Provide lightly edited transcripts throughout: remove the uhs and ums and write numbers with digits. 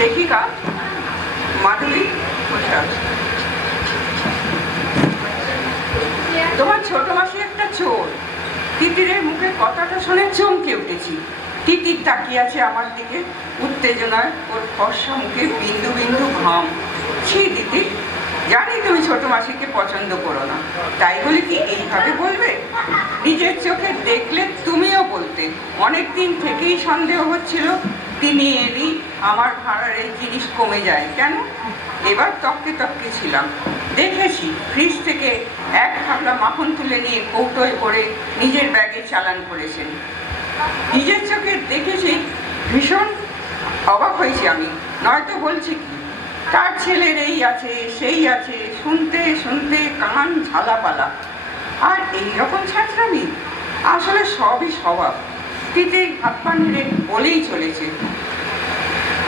লেখিকা মাধুরী ঘোষাল। তোমার ছোট মাসি একটা চোর। তিতিরের মুখে কথাটা শুনে চমকে উঠেছি। তিতির তাকিয়ে আছে আমার দিকে, উত্তেজনায় ওর ফর্সা মুখে বিন্দু বিন্দু ঘাম। ছি দিদি, জানি তুমি ছোট মাসিকে পছন্দ করো না, তাই বলি কি এইভাবে বলবে? নিজের চোখে দেখলে তুমিও বলতে। অনেকদিন থেকেই সন্দেহ হচ্ছিল তিনি এলেই আমার ভাড়ার এই জিনিস কমে যায় কেন। এবার তককে তককে ছিলাম। দেখেছি ফ্রিজ থেকে এক ঢাকলা মাখন তুলে নিয়ে কৌটোয় করে নিজের ব্যাগে চালান করেছেন। নিজের চোখে দেখেছি, ভীষণ অবাক হয়েছি আমি। নয়তো বলছি কি, তার ছেলের এই আছে সেই আছে, শুনতে শুনতে কান ঝালাপালা। আর এইরকম ছাত্রামি আসলে সবই স্বভাব। তিতির হাত পা নেড়ে বলেই চলেছে।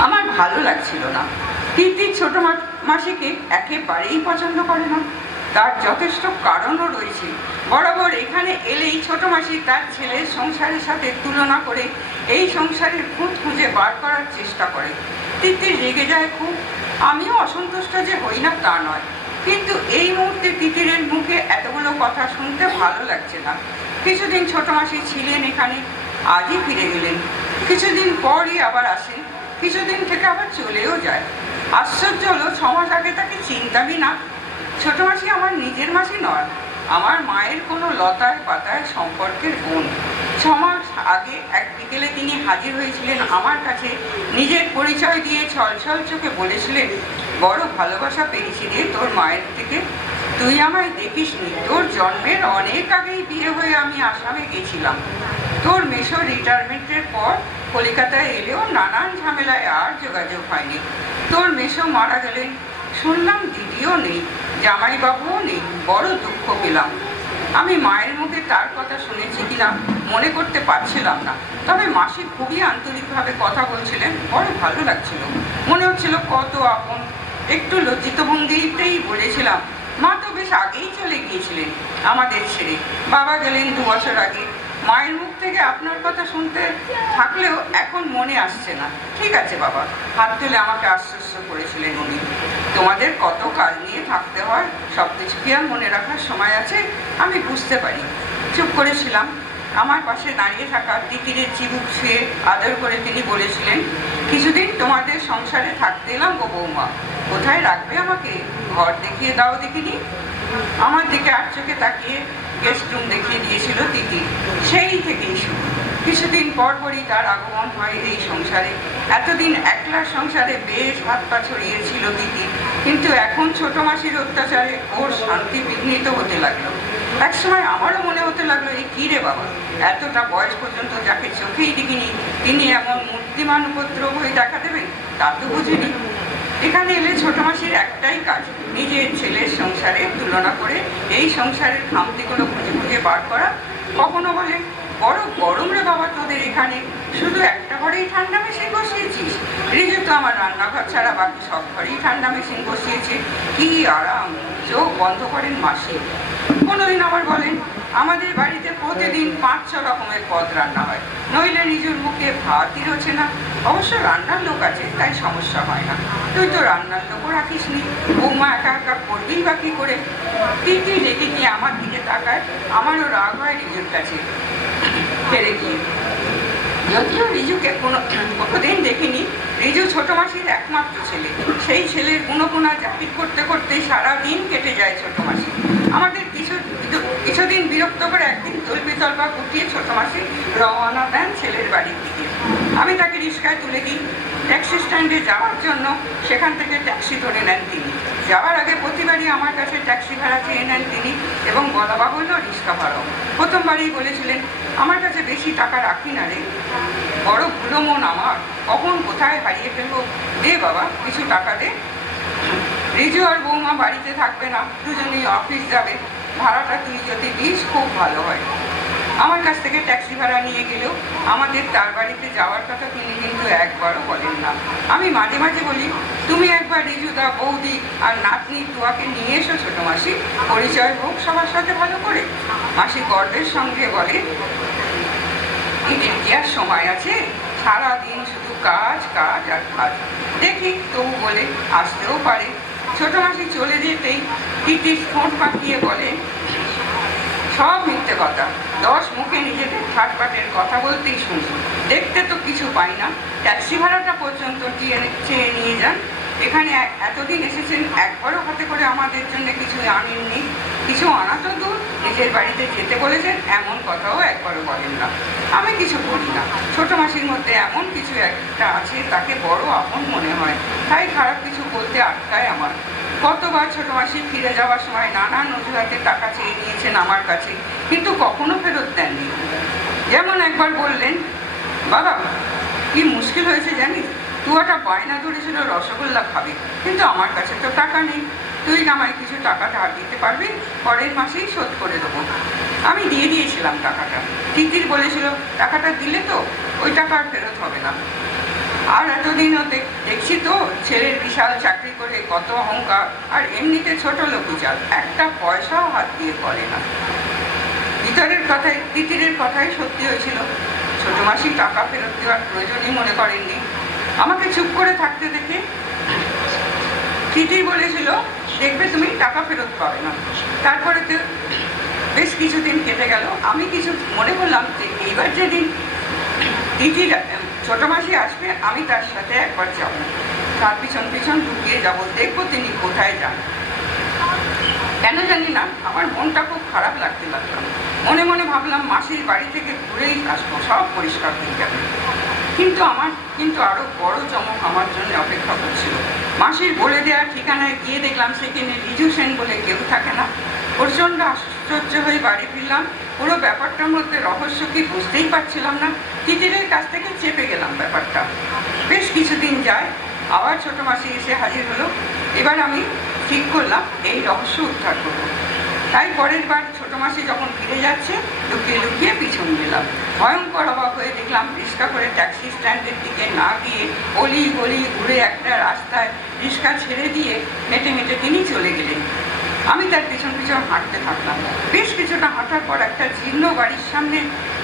আমার ভালো লাগছিল না। তিতির ছোট মাসিকে একেবারেই পছন্দ করে না। তার যথেষ্ট কারণও রয়েছে। বরাবর এখানে এলেই ছোট মাসি তার ছেলের সংসারের সাথে তুলনা করে এই সংসারের খুঁত খুঁজে বার করার চেষ্টা করে। তিতির রেগে যায় খুব। আমিও অসন্তুষ্ট যে হই না তা নয়, কিন্তু এই মুহূর্তে তিতিরের মুখে এতগুলো কথা শুনতে ভালো লাগছে না। কিছুদিন ছোট মাসি ছিলেন এখানে, আজই ফিরে গেলেন। কিছুদিন পরই আবার আসেন, কিছুদিন থেকে আবার চলেও যায়। আশ্চর্য হলো, 6 মাস আগে তাকে চিন্তামই না। ছোট মাসি আমার নিজের মাসি নয়, আমার মায়ের কোনো লতায় পাতায় সম্পর্কের বোন। 6 মাস আগে এক বিকেলে তিনি হাজির হয়েছিলেন আমার কাছে। নিজের পরিচয় দিয়ে ছলছল চোখে বলেছিলেন, বড় ভালোবাসা পেয়েছি রে তোর মায়ের থেকে। তুই আমায় দেখিসনি, তোর জন্মের অনেক আগেই বিয়ে হয়ে আমি আসামে গেছিলাম। তোর মেশো রিটায়ারমেন্টের পর কলিকাতায় এলেও নানান ঝামেলায় আর যোগাযোগ হয়নি। তোর মেশো মারা গেলেন, শুনলাম দিদিও নেই, জামাইবাবুও নেই। বড় দুঃখ পেলাম। আমি মায়ের মুখে তার কথা শুনেছি কিনা মনে করতে পারছিলাম না, তবে মাসি খুবই আন্তরিকভাবে কথা বলছিলেন। বড় ভালো লাগছিল, মনে হচ্ছিল কত আপন। একটু লজ্জিত ভঙ্গিতেই বলেছিলাম, মা তো বেশ আগেই চলে গিয়েছিলেন আমাদের ছেড়ে। বাবা গেলেন 2 বছর আগে। মায়ের মুখ থেকে আপনার কথা শুনতে থাকলেও এখন মনে আসছে না। ঠিক আছে বাবা, হাত তুলে আমাকে আশ্বস্ত করেছিলেন উনি। তোমাদের কত কাজ নিয়ে থাকতে হয়, সব কিছু কি আর মনে রাখার সময় আছে? আমি বুঝতে পারি। চুপ করেছিলাম। আমার পাশে দাঁড়িয়ে থাকা তিতিরের চিবুক শুয়ে আদর করে তিনি বলেছিলেন, কিছুদিন তোমাদের সংসারে থাকতে এলাম গো বৌমা, কোথায় রাখবে আমাকে? ঘর দেখিয়ে দাও দেখিনি। আমার দিকে আর চোখে তাকিয়ে গেস্ট রুম দেখিয়ে দিয়েছিল তিতির। সেই থেকেই শুরু। কিছুদিন পরপরই তার আগমন হয় এই সংসারে। এতদিন একলার সংসারে বেশ হাত পা ছড়িয়েছিল তিতির, কিন্তু এখন ছোট মাসির অত্যাচারে ওর শান্তি বিঘ্নিত হতে লাগলো। একসময় আমারও মনে হতে লাগলো, এই কী রে বাবা, এতটা বয়স পর্যন্ত যাকে চোখেই দেখিনি তিনি এমন মূর্তিমান উপদ্রব হয়ে দেখা দেবেন, তা তো বুঝিনি। এখানে এলে ছোট মাসির একটাই কাজ, নিজের ছেলের সংসারে তুলনা করে এই সংসারের খামতিগুলো খুঁজে খুঁজে বার করা। কখনো বলে, বড় গরম রে বাবা তোদের এখানে, শুধু একটা ঘরেই ঠান্ডা মেশিন বসিয়েছিস। রিজু তো আমার রান্নাঘর ছাড়া বাকি সব ঘরেই ঠান্ডা মেশিন বসিয়েছে, কি আরাম। চোখ বন্ধ করেন মাসি। কোনোদিন আবার বলেন, আমাদের বাড়িতে প্রতিদিন 5-6 রকমের পদ রান্না হয়, নইলে রিজুর মুখে ভাতই রোছে না। অবশ্য রান্নার লোক আছে, তাই সমস্যা হয় না। তুই তো রান্নার লোকও রাখিস নি, বৌমা একা একা করবেই বা কী করে? তিতি রেখে গিয়ে আমার দিকে তাকায়। আমারও রাগ হয় রিজুর কাছে ফেরে গিয়ে। যদিও রিজুকে কোনোদিন দেখিনি। রিজু ছোট মাসির একমাত্র ছেলে। সেই ছেলের গুণগুণা জাপির করতে করতে সারাদিন কেটে যায় ছোট মাসি। আমাদের কিছুদিন বিরক্ত করে একদিন তলবিতলবা গুটিয়ে ছোট মাসি রওনা দেন ছেলের বাড়ির দিকে। আমি তাকে রিক্সায় তুলে দিই। ট্যাক্সি স্ট্যান্ডে যাওয়ার জন্য সেখান থেকে ট্যাক্সি ধরে নেন তিনি। যাওয়ার আগে প্রতিবারই আমার কাছে ট্যাক্সি ভাড়া চেয়ে নেন তিনি, এবং বলা বাহুল্য রিক্সা ভাড়াও। প্রথমবারই বলেছিলেন, আমার কাছে বেশি টাকা রাখি না রে, বড় ভুলো মন আমার, কখন কোথায় হারিয়ে ফেলবো, দে বাবা কিছু টাকা দে। রিজু আর বৌমা বাড়িতে থাকবে না, দুজনেই অফিস যাবে, ভাড়াটা তুই যদি দিস খুব ভালো হয়। আমার কাছ থেকে ট্যাক্সি ভাড়া নিয়ে গেলেও আমাদের তার বাড়িতে যাওয়ার কথা তিনি কিন্তু একবারও বলেন না। আমি মাঝে মাঝে বলি, তুমি একবার রিজুদা, বৌদি আর নাতনি তোয়াকে নিয়ে এসো ছোট মাসি, পরিচয় হোক সবার সাথে ভালো করে। মাসি গর্বের সঙ্গে বলে, এদের কি আর সময় আছে? সারাদিন শুধু কাজ কাজ আর কাজ। দেখি তবু বলে আসতেও পারে। ছোট মাসি চলে যেতেই তিতির ঠোঁট পাকিয়ে বলে, সব মিথ্যে কথা, 10 মুখে নিজেদের ঠাটপাটের কথা বলতেই শুনছি, দেখতে তো কিছু পাই না। ট্যাক্সি ভাড়াটা পর্যন্ত চেয়ে নিয়ে যান। এখানে এতদিন এসেছেন, একবারও হাতে করে আমাদের জন্য কিছু আনেননি। কিছু আনা তো দূর, নিজের বাড়িতে যেতে বলেছেন এমন কথাও একবারও বলেন না। আমি কিছু বলি না। ছোট মাসির মধ্যে এমন কিছু একটা আছে, তাকে বড় আপন মনে হয়, তাই খারাপ কিছু বলতে আটকায় আমার। কতবার ছোট মাসি ফিরে যাওয়ার সময় নানান অজুহাতে টাকা চেয়ে নিয়েছেন আমার কাছে, কিন্তু কখনো ফেরত দেননি। যেমন একবার বললেন, বাবা কি মুশকিল হয়েছে জানিস, তুই একটা বায়না ধরেছিল রসগোল্লা খাবি, কিন্তু আমার কাছে তো টাকা নেই, তুই আমায় কিছু টাকা ধার দিতে পারবি, পরের মাসেই শোধ করে দেবো। আমি দিয়ে দিয়েছিলাম টাকাটা। তিতির বলেছিল টাকাটা দিলে তো ওই টাকা আর ফেরত হবে না। আর এতদিনও দেখছি তো ছেলের বিশাল চাকরি করে কত অহংকার, আর এমনিতে ছোট লোকই চাল, একটা পয়সাও হাত দিয়ে করে না। ভিতরের কথায় তিতিরের কথাই সত্যি হয়েছিল। ছোট মাসি টাকা ফেরত দেওয়ার প্রয়োজনই মনে করেননি। আমাকে চুপ করে থাকতে দেখে তিতির বলেছিল, দেখবে তুমি টাকা ফেরত পাবে না। তারপরে তো বেশ কিছুদিন কেটে গেল। আমি কিছু মনে করলাম যে এইবার যেদিন তিতির ছোট মাসি আসবে, আমি তার সাথে একবার যাব, তার পিছন পিছন ঢুকিয়ে যাব, দেখবো তিনি কোথায় যান। কেন জানি না আমার মনটা খুব খারাপ লাগতে লাগলো। মনে মনে ভাবলাম মাসির বাড়ি থেকে ঘুরেই আসবো, সব পরিষ্কার হয়ে যাবে। কিন্তু আরো বড় চমক আমার জন্য অপেক্ষা করছিল। মাসির বলে দেওয়ার ঠিকানায় গিয়ে দেখলাম সেখানে রিজু সেন বলে কেউ থাকে না। প্রচণ্ড আশ্চর্য হয়ে বাড়ি ফিরলাম। পুরো ব্যাপারটার মধ্যে রহস্য কি বুঝতেই পারছিলাম না। তিতিরের কাছ থেকে চেপে গেলাম ব্যাপারটা। বেশ কিছুদিন যায়, আবার ছোট মাসি এসে হাজির হলো। এবার আমি ঠিক করলাম এই রহস্য উদ্ধার করবো। তাই পরের বার ছোট মাসি যখন ফিরে যাচ্ছে, লুকিয়ে লুকিয়ে পিছন দিলাম। ভয়ঙ্কর অবাক হয়ে দেখলাম রিক্সা করে ট্যাক্সি স্ট্যান্ডের দিকে না গিয়ে অলি গলি ঘুরে একটা রাস্তায় রিক্সা ছেড়ে দিয়ে হেঁটে হেঁটে তিনি চলে গেলেন। আমি তার পিছন পিছন হাঁটতে থাকলাম। বেশ কিছুটা হাঁটার পর একটা জীর্ণ বাড়ির সামনে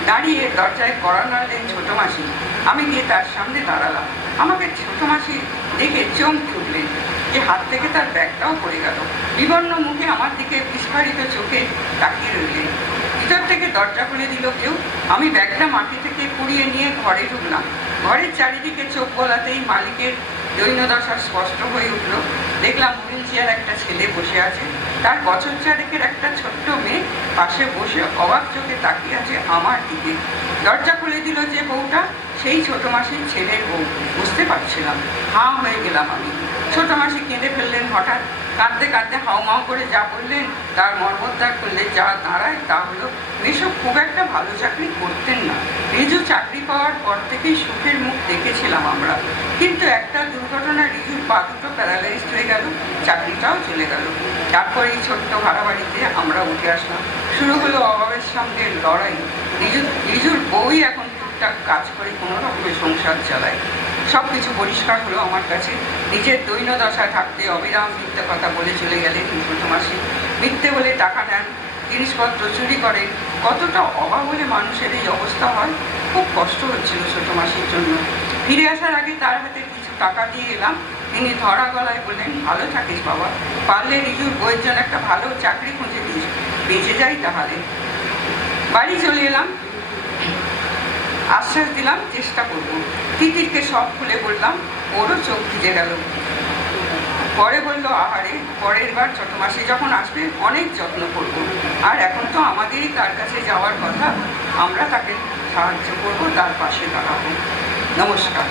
দাঁড়িয়ে দরজায় কড়া নাড়লেন ছোট মাসি। আমি গিয়ে তার সামনে দাঁড়ালাম। আমাকে ছোট মাসি দেখে চমকে উঠলেন যে হাত থেকে তার ব্যাগটাও পড়ে গেল। বিবর্ণ মুখে আমার দিকে বিস্ফারিত চোখে তাকিয়ে রইলেন। ভিতর থেকে দরজা খুলে দিল কেউ। আমি ব্যাগটা মাটি থেকে কুড়িয়ে নিয়ে ঘরে ঢুকলাম। ঘরের চারিদিকে চোখ বোলাতেই মালিকের দৈন্যদশা স্পষ্ট হয়ে উঠল। দেখলাম হুইল চেয়ার একটা ছেলে বসে আছে, তার বছর চারেকের একটা ছোট্ট মেয়ে পাশে বসে অবাক চোখে তাকিয়ে আছে আমার দিকে। দরজা খুলে দিল যে বউটা, সেই ছোট মাসির ছেলের বউ। বুঝতে পারছিলাম, হাঁ হয়ে গেলাম আমি। ছোট মাসি কেঁদে ফেললেন হঠাৎ। কাঁদতে কাঁদতে হাউমাউ করে যা বললেন তার মর্মোদ্ধার করলে যা দাঁড়ায় তা হলো, মেশো খুব একটা ভালো চাকরি করতেন না। রিজু চাকরি পাওয়ার পর থেকেই সুখের মুখ দেখেছিলাম আমরা, কিন্তু একটা দুর্ঘটনা রিজুর পা দুটো প্যারালাইজড হয়ে গেল, চাকরিটাও চলে গেল। তারপরে এই ছোট্ট ভাড়া বাড়িতে আমরা উঠে আসলাম। শুরু হলো অভাবের সঙ্গে লড়াই। রিজুর বউই এখন টুকটাক কাজ করে কোনো রকমের সংসার চালায়। সব কিছু পরিষ্কার হলো আমার কাছে। নিজের দৈন্যদশায় থাকতে অবিরাম মিথ্যে কথা বলে চলে গেলেন ছোট মাসি। মিথ্যে বলে টাকা নেন, জিনিসপত্র চুরি করেন। কতটা অভাব হলে মানুষের এই অবস্থা হয়। খুব কষ্ট হচ্ছিল ছোট মাসির জন্য। ফিরে আসার আগে তার হাতে কিছু টাকা দিয়ে এলাম। তিনি ধরা গলায় বললেন, ভালো থাকিস বাবা, পারলে রিজুর বইয়ের জন্য একটা ভালো চাকরি খুঁজে দিস, বেঁচে যাই তাহলে। বাড়ি চলে এলাম, আশ্বাস দিলাম চেষ্টা করব। তিতিরকে সব খুলে বললাম, ওরও চোখ ভিজে গেল। পরে বললো, আহারে, পরের বার ছোট মাসি যখন আসবে অনেক যত্ন করব। আর এখন তো আমাদেরই তার কাছে যাওয়ার কথা, আমরা তাকে সাহায্য করব, তার পাশে দাঁড়াবো। নমস্কার।